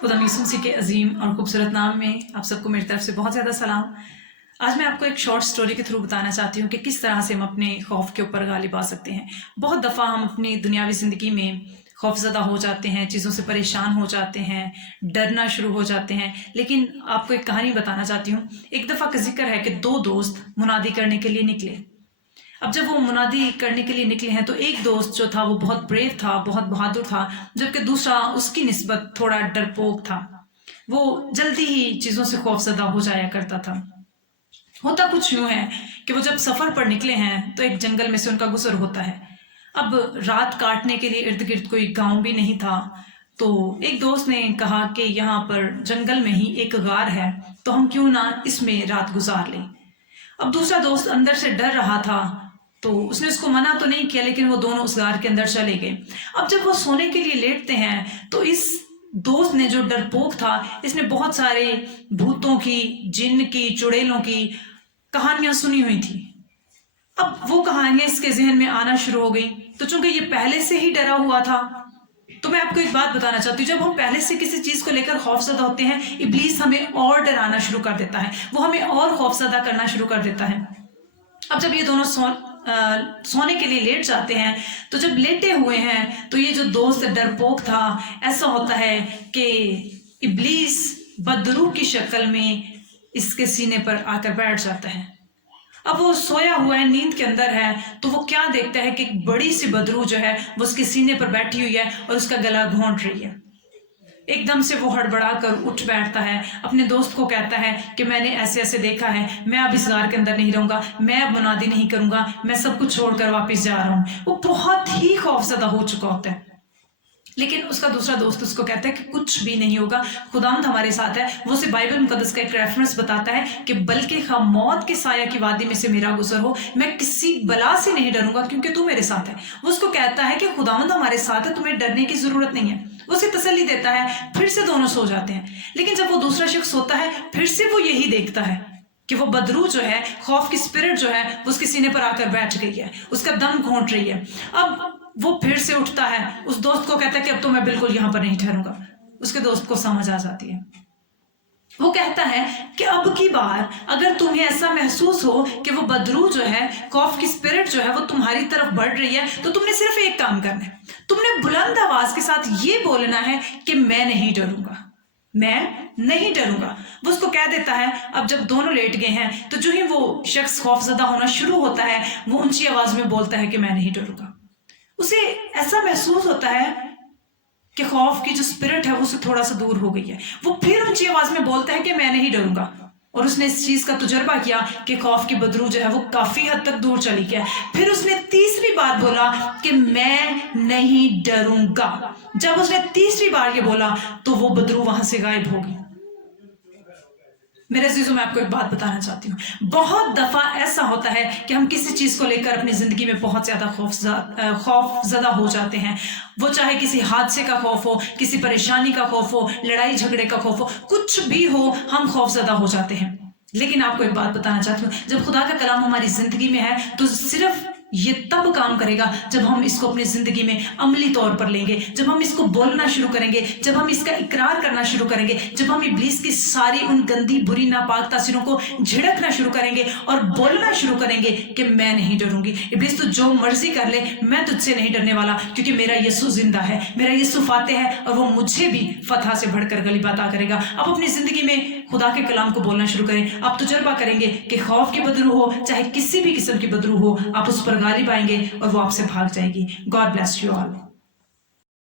खुदा यीशु मसीह के अजीम और खूबसूरत नाम में आप सबको मेरी तरफ से बहुत ज़्यादा सलाम। आज मैं आपको एक शॉर्ट स्टोरी के थ्रू बताना चाहती हूँ कि किस तरह से हम अपने खौफ के ऊपर गालिब आ सकते हैं। बहुत दफ़ा हम अपनी दुनियावी ज़िंदगी में खौफज़दा हो जाते हैं, चीज़ों से परेशान हो जाते हैं, डरना शुरू हो जाते हैं। लेकिन आपको एक कहानी बताना चाहती हूँ। एक दफ़ा का जिक्र है कि दो दोस्त मुनादी करने के लिए निकले। अब जब वो मुनादी करने के लिए निकले हैं तो एक दोस्त जो था वो बहुत ब्रेव था, बहुत बहादुर था, जबकि दूसरा उसकी निस्बत थोड़ा डरपोक था। वो जल्दी ही चीज़ों से खौफज़दा हो जाया करता था। होता कुछ यूँ है कि वो जब सफ़र पर निकले हैं तो एक जंगल में से उनका गुजर होता है। अब रात काटने के लिए इर्द गिर्द कोई गांव भी नहीं था, तो एक दोस्त ने कहा कि यहाँ पर जंगल में ही एक गार है, तो हम क्यों ना इसमें रात गुजार लें। अब दूसरा दोस्त अंदर से डर रहा था, तो उसने उसको मना तो नहीं किया, लेकिन वो दोनों उस गार के अंदर चले गए। अब जब वो सोने के लिए लेटते हैं तो इस दोस्त ने, जो डरपोक था, इसने बहुत सारे भूतों की, जिन्न की, चुड़ैलों की कहानियां सुनी हुई थी। अब वो कहानियां इसके जहन में आना शुरू हो गई, तो चूंकि ये पहले से ही डरा हुआ था, तो मैं आपको एक बात बताना चाहती हूँ। जब हम पहले से किसी चीज को लेकर खौफजदा होते हैं, इब्लीस हमें और डराना शुरू कर देता है, वो हमें और खौफजदा करना शुरू कर देता है। अब जब ये दोनों सोने के लिए लेट जाते हैं, तो जब लेटे हुए हैं तो ये जो दोस्त डरपोक था, ऐसा होता है कि इब्लीस बदरूह की शक्ल में इसके सीने पर आकर बैठ जाता है। अब वो सोया हुआ है, नींद के अंदर है, तो वो क्या देखता है कि एक बड़ी सी बदरूह जो है वो उसके सीने पर बैठी हुई है और उसका गला घोंट रही है। एकदम से वो हड़बड़ा कर उठ बैठता है, अपने दोस्त को कहता है कि मैंने ऐसे ऐसे देखा है, मैं अब इस गार के अंदर नहीं रहूंगा, मैं अब मुनादी नहीं करूंगा, मैं सब कुछ छोड़कर वापस जा रहा हूँ। वो बहुत ही खौफजदा हो चुका होता है, लेकिन उसका दूसरा दोस्त उसको कहता है कि कुछ भी नहीं होगा, खुदावंद हमारे साथ है। वो उसे बाइबल मुकद्दस का एक रेफरेंस बताता है कि बल्कि खा मौत के साया की वादी में से मेरा गुजर हो, मैं किसी बला से नहीं डरूंगा क्योंकि तू मेरे साथ है। वो उसको कहता है कि खुदावंद हमारे साथ है, तुम्हें डरने की जरूरत नहीं है। वो उसे तसल्ली देता है। फिर से दोनों सो जाते हैं, लेकिन जब वो दूसरा शख्स सोता है, फिर से वो यही देखता है कि वो बदरू जो है, खौफ की स्पिरिट जो है, वो उसके सीने पर आकर बैठ गई है, उसका दम घोंट रही है। अब वो फिर से उठता है, उस दोस्त को कहता है कि अब तो मैं बिल्कुल यहां पर नहीं ठहरूंगा। उसके दोस्त को समझ आ जाती है। वो कहता है कि अब की बार अगर तुम्हें ऐसा महसूस हो कि वो बदरू जो है, खौफ की स्पिरिट जो है, वो तुम्हारी तरफ बढ़ रही है, तो तुमने सिर्फ एक काम करना है। तुमने बुलंद आवाज के साथ ये बोलना है कि मैं नहीं डरूंगा, मैं नहीं डरूंगा। वो उसको कह देता है। अब जब दोनों लेट गए हैं, तो जो ही वो शख्स खौफजदा होना शुरू होता है, वो ऊंची आवाज में बोलता है कि मैं नहीं डरूंगा। उसे ऐसा महसूस होता है कि खौफ की जो स्पिरिट है वो उससे थोड़ा सा दूर हो गई है। वो फिर ऊंची आवाज में बोलता है कि मैं नहीं डरूंगा, और उसने इस चीज का तजुर्बा किया कि खौफ की बदरू जो है वो काफी हद तक दूर चली गई। फिर उसने तीसरी बार बोला कि मैं नहीं डरूंगा। जब उसने तीसरी बार ये बोला तो वो बदरू वहां से गायब हो गई। मेरे अजीजों, मैं आपको एक बात बताना चाहती हूँ। बहुत दफा ऐसा होता है कि हम किसी चीज को लेकर अपनी जिंदगी में बहुत ज्यादा खौफजदा हो जाते हैं। वो चाहे किसी हादसे का खौफ हो, किसी परेशानी का खौफ हो, लड़ाई झगड़े का खौफ हो, कुछ भी हो, हम खौफजदा हो जाते हैं। लेकिन आपको एक बात बताना चाहती हूँ, जब खुदा का कलाम हमारी जिंदगी में है तो सिर्फ ये तब काम करेगा जब हम इसको अपनी जिंदगी में अमली तौर पर लेंगे, जब हम इसको बोलना शुरू करेंगे, जब हम इसका इकरार करना शुरू करेंगे, जब हम इब्लीस की सारी उन गंदी बुरी नापाक तासीरों को झिड़कना शुरू करेंगे और बोलना शुरू करेंगे कि मैं नहीं डरूंगी। इब्लीस तो जो मर्जी कर ले, मैं तुझसे नहीं डरने वाला, क्योंकि मेरा यीशु जिंदा है, मेरा यीशु फातेह है, और वो मुझे भी फतह से बढ़कर गलीबा अता करेगा। अब अपनी जिंदगी में खुदा के कलाम को बोलना शुरू करें। आप तजुर्बा करेंगे कि खौफ की बदरू हो, चाहे किसी भी किस्म की बदरू हो, आप उस पर गालिब आएंगे और वो आपसे भाग जाएगी। God bless you all.